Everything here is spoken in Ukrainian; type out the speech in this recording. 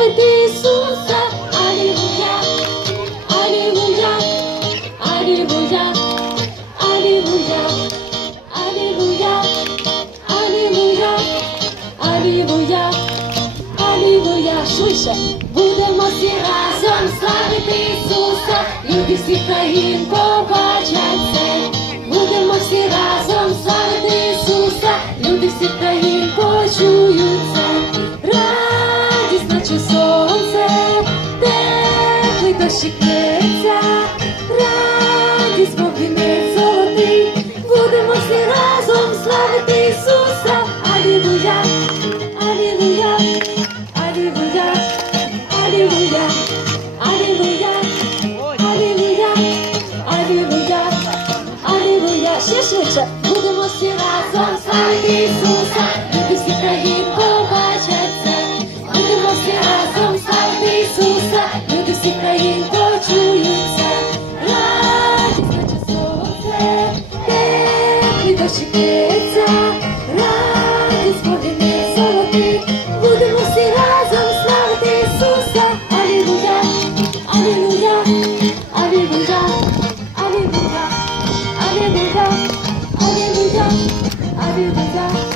славити Ісуса. Алілуя, Алілуя, Алілуя, Алілуя, Алілуя, Алілуя, Алілуя, Алілуя, швидше. Будемо всі разом славити Ісуса, люди всіх країн побачать це. Будемо всі разом славити Ісуса, люди всіх країн почують це наче сонце, теплий дощик лється, радість Бог вінець золотий, будемо всі разом славити Ісуса, Алілуя, Алілуя, Алілуя, Алілуя, Алілуя, Алілуя, Алілуя, Алілуя, ще швидше, будемо всі разом славити Ісуса. разом славити Ісуса, люди всіх країн почуються, радісно часово все, теплі дощі п'ється, радість години золотих, будемо всі разом славити Ісуса, Алілуя, Алілуя, Алілуя, Алілуя, Алілуя, Алілуя, Алілуя.